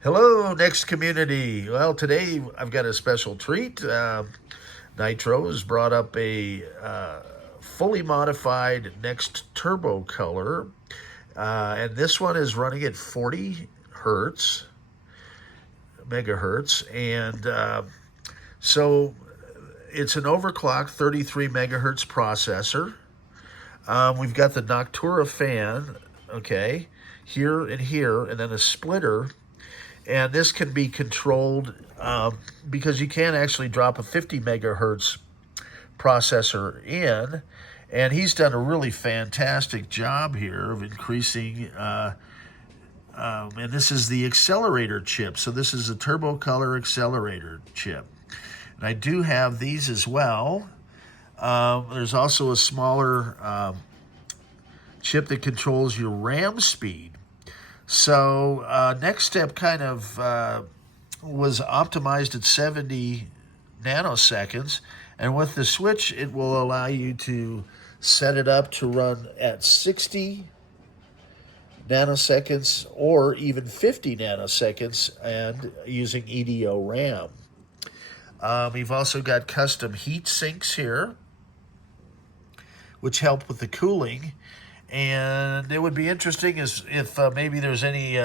Hello, NeXT community. Well, today I've got a special treat. Nitro has brought up a fully modified NeXT Turbo Color, and this one is running at 40 hertz, megahertz, and so it's an overclocked 33 megahertz processor. We've got the Noctura fan, okay, here and here, and then a splitter. And this can be controlled because you can actually drop a 50 megahertz processor in. And he's done a really fantastic job here of increasing. And this is the accelerator chip. So this is a turbo color accelerator chip. And I do have these as well. There's also a smaller chip that controls your RAM speed. So next step kind of was optimized at 70 nanoseconds. And with the switch, it will allow you to set it up to run at 60 nanoseconds or even 50 nanoseconds and using EDO RAM. We've also got custom heat sinks here, which help with the cooling. And it would be interesting if maybe there's any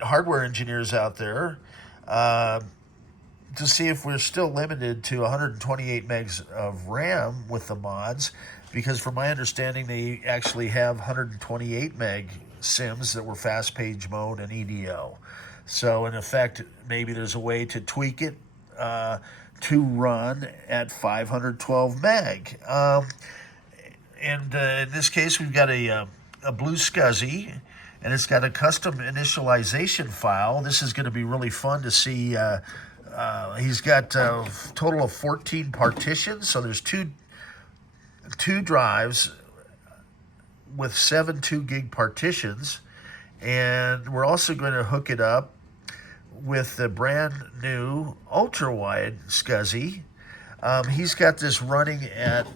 hardware engineers out there to see if we're still limited to 128 megs of RAM with the mods, because from my understanding, they actually have 128 meg sims that were fast page mode and EDO. So in effect, maybe there's a way to tweak it to run at 512 meg. And in this case, we've got a blue SCSI, and it's got a custom initialization file. This is going to be really fun to see. He's got a total of 14 partitions, so there's two drives with 7 2-gig partitions. And we're also going to hook it up with the brand new ultra-wide SCSI. He's got this running at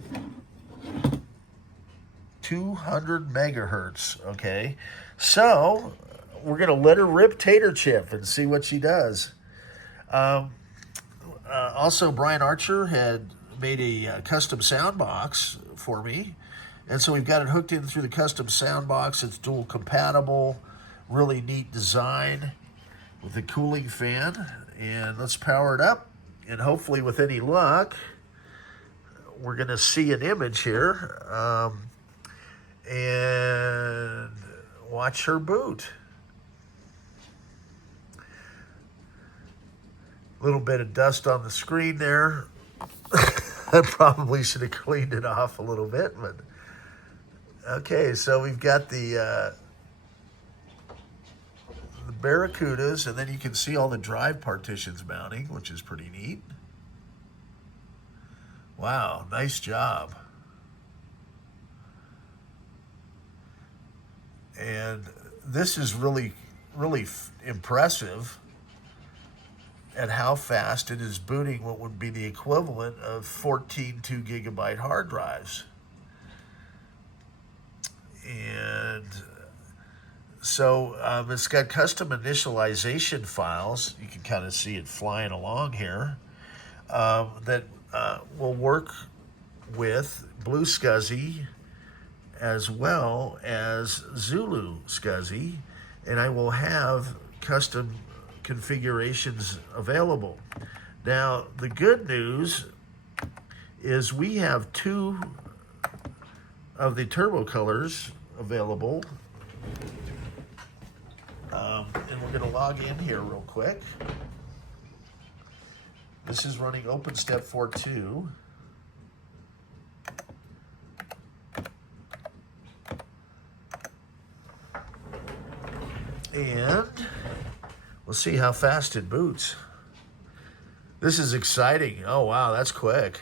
200 megahertz, okay? So we're going to let her rip Tater Chip and see what she does. Also, Brian Archer had made a custom sound box for me. And so we've got it hooked in through the custom sound box. It's dual compatible, really neat design with a cooling fan. And let's power it up. And hopefully with any luck, we're going to see an image here. And watch her boot. A little bit of dust on the screen there. I probably should have cleaned it off a little bit, but okay. So we've got the Barracudas, and then you can see all the drive partitions mounting, which is pretty neat. Wow, nice job. And this is really impressive at how fast it is booting what would be the equivalent of 14 2-gigabyte hard drives. And so it's got custom initialization files. You can kind of see it flying along here that will work with Blue SCSI as well as Zulu SCSI, and I will have custom configurations available. Now, the good news is we have 2 of the turbo colors available. And we're going to log in here real quick. This is running OpenStep 4.2. And we'll see how fast it boots. This is exciting. Oh, wow, that's quick.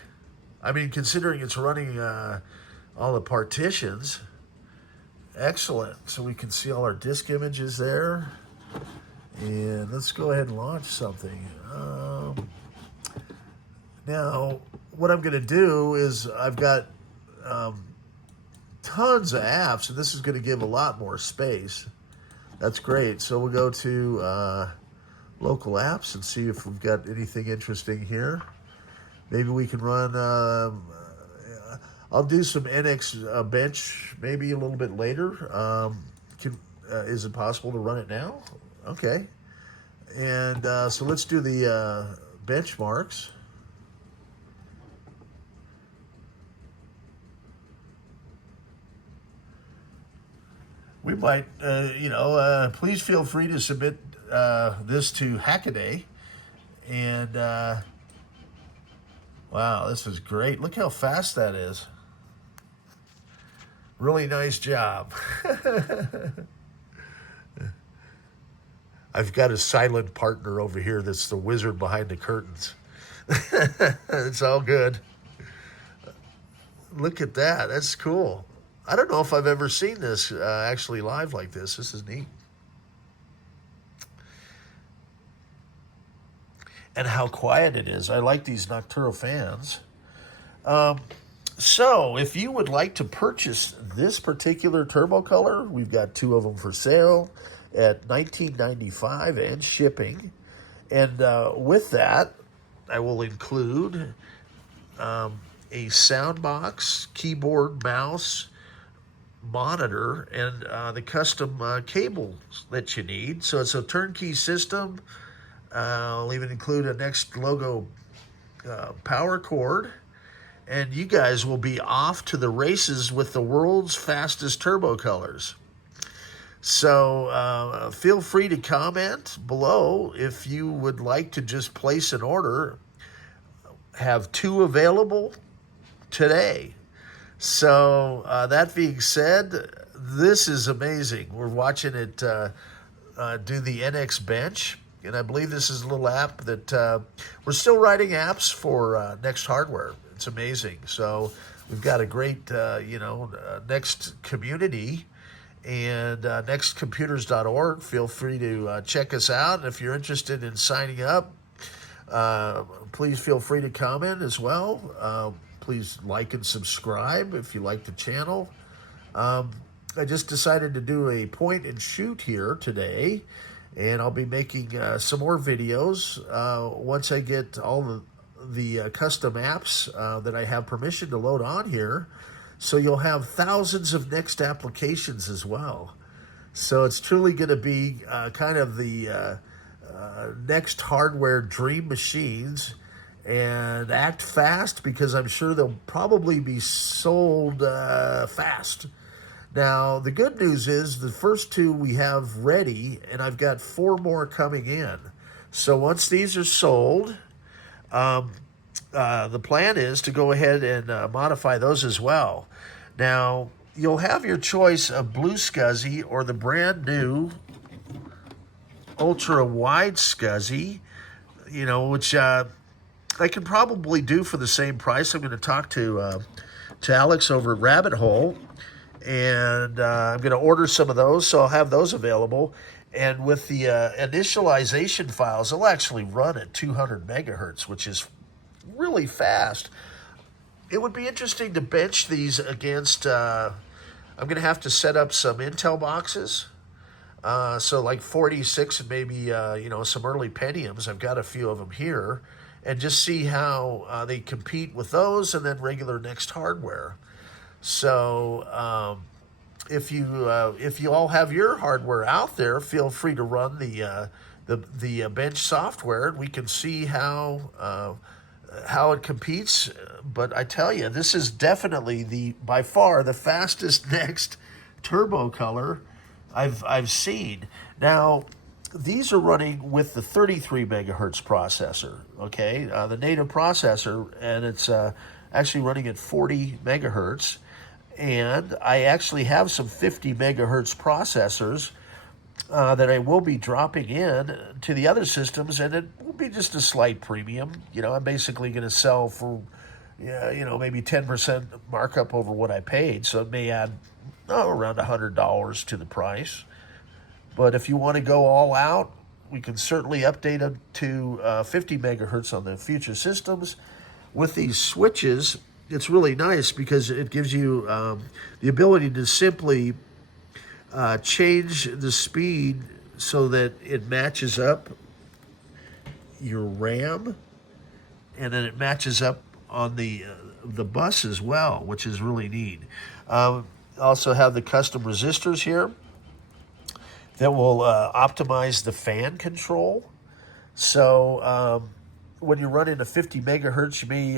I mean, considering it's running all the partitions, excellent. So we can see all our disk images there. And let's go ahead and launch something. Now, what I'm going to do is I've got tons of apps, and this is going to give a lot more space. That's great. So we'll go to local apps and see if we've got anything interesting here. Maybe we can run, I'll do some NX bench maybe a little bit later. Is it possible to run it now? Okay. And so let's do the benchmarks. We might, please feel free to submit this to Hackaday. And wow, this is great. Look how fast that is. Really nice job. I've got a silent partner over here that's the wizard behind the curtains. It's all good. Look at that. That's cool. I don't know if I've ever seen this actually live like this. This is neat. And how quiet it is. I like these Noctura fans. So if you would like to purchase this particular turbo color, we've got 2 of them for sale at $19.95 and shipping. And with that, I will include a sound box, keyboard, mouse, monitor, and the custom cables that you need. So it's a turnkey system. I'll even include a NeXT logo power cord. And you guys will be off to the races with the world's fastest turbo colors. So feel free to comment below if you would like to just place an order. Have 2 available today. So that being said, this is amazing. We're watching it do the NX bench. And I believe this is a little app that we're still writing apps for NeXT hardware. It's amazing. So we've got a great, NeXT community. And nextcomputers.org. Feel free to check us out. And if you're interested in signing up, please feel free to comment as well. Please like and subscribe if you like the channel. I just decided to do a point and shoot here today, and I'll be making some more videos once I get all the custom apps that I have permission to load on here. So you'll have thousands of NeXT applications as well. So it's truly going to be kind of the NeXT hardware dream machines. And act fast, because I'm sure they'll probably be sold fast. Now, the good news is the first 2 we have ready, and I've got 4 more coming in. So once these are sold, the plan is to go ahead and modify those as well. Now, you'll have your choice of Blue SCSI or the brand new ultra wide SCSI, which I can probably do for the same price. I'm going to talk to Alex over at Rabbit Hole, and I'm going to order some of those, so I'll have those available. And with the initialization files, they'll actually run at 200 megahertz, which is really fast. It would be interesting to bench these against, I'm going to have to set up some Intel boxes. So like 46 and maybe, some early Pentiums. I've got a few of them here. And just see how they compete with those and then regular NeXT hardware. So if you all have your hardware out there, feel free to run the bench software, and we can see how it competes. But I tell you, this is definitely by far the fastest NeXT turbo color I've seen. Now, these are running with the 33 megahertz processor, okay? The native processor, and it's actually running at 40 megahertz. And I actually have some 50 megahertz processors that I will be dropping in to the other systems, and it will be just a slight premium. I'm basically going to sell for, maybe 10% markup over what I paid, so it may add around $100 to the price. But if you want to go all out, we can certainly update it to 50 megahertz on the future systems. With these switches, it's really nice because it gives you the ability to simply change the speed so that it matches up your RAM, and then it matches up on the bus as well, which is really neat. Also have the custom resistors here that will optimize the fan control. So when you're running a 50 megahertz, you may,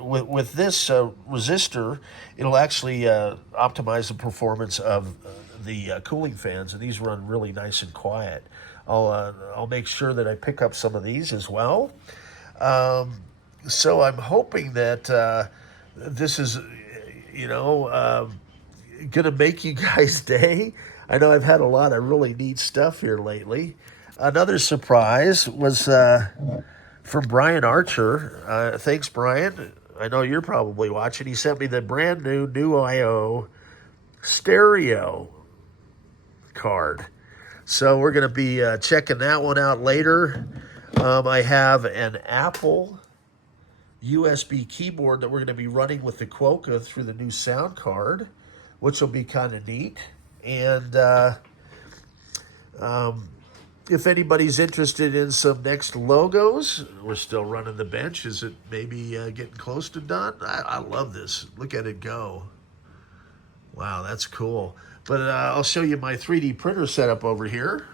with this resistor, it'll actually optimize the performance of the cooling fans, and these run really nice and quiet. I'll make sure that I pick up some of these as well. So I'm hoping that this is, going to make you guys' day. I know I've had a lot of really neat stuff here lately. Another surprise was from Brian Archer. Thanks, Brian. I know you're probably watching. He sent me the brand new IO stereo card. So we're going to be checking that one out later. I have an Apple USB keyboard that we're going to be running with the Quokka through the new sound card, which will be kind of neat. And if anybody's interested in some NeXT logos, we're still running the bench. Is it maybe getting close to done? I love this. Look at it go. Wow, that's cool. But I'll show you my 3D printer setup over here.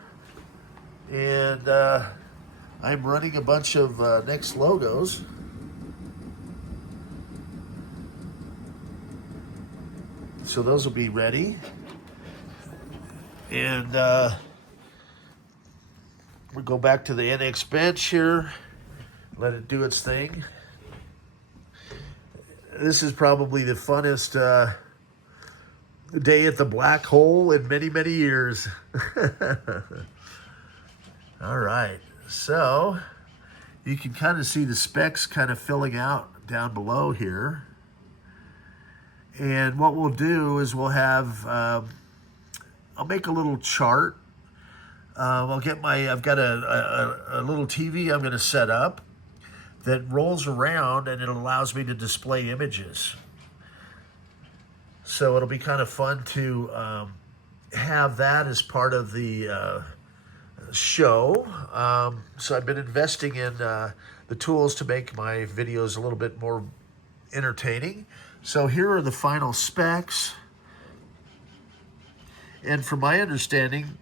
And I'm running a bunch of NeXT logos. So those will be ready. And we'll go back to the NX bench here. Let it do its thing. This is probably the funnest day at the black hole in many, many years. All right, so you can kind of see the specs kind of filling out down below here. And what we'll do is we'll have, I'll make a little chart. I've got a little TV I'm going to set up that rolls around, and it allows me to display images. So it'll be kind of fun to have that as part of the show. So I've been investing in the tools to make my videos a little bit more entertaining. So here are the final specs. And from my understanding,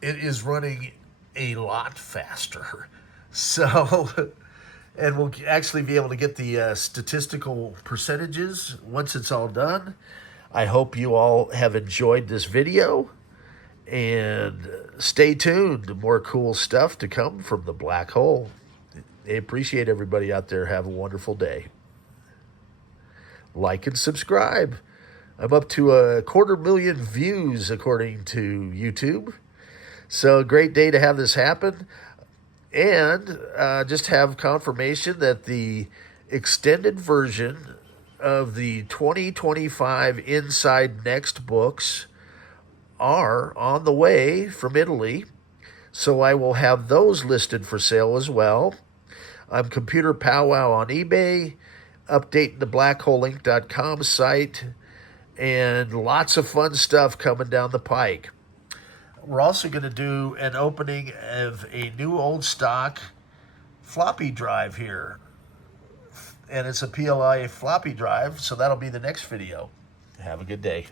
it is running a lot faster. So, and we'll actually be able to get the statistical percentages once it's all done. I hope you all have enjoyed this video, and stay tuned. More cool stuff to come from the black hole. I appreciate everybody out there. Have a wonderful day. Like and subscribe. I'm up to 250,000 views according to YouTube. So great day to have this happen. And just have confirmation that the extended version of the 2025 Inside NeXT books are on the way from Italy. So I will have those listed for sale as well. I'm Computer Powwow on eBay, updating the blackholelink.com site, and lots of fun stuff coming down the pike. We're also going to do an opening of a new old stock floppy drive here. And it's a PLI floppy drive, so that'll be the next video. Have a good day.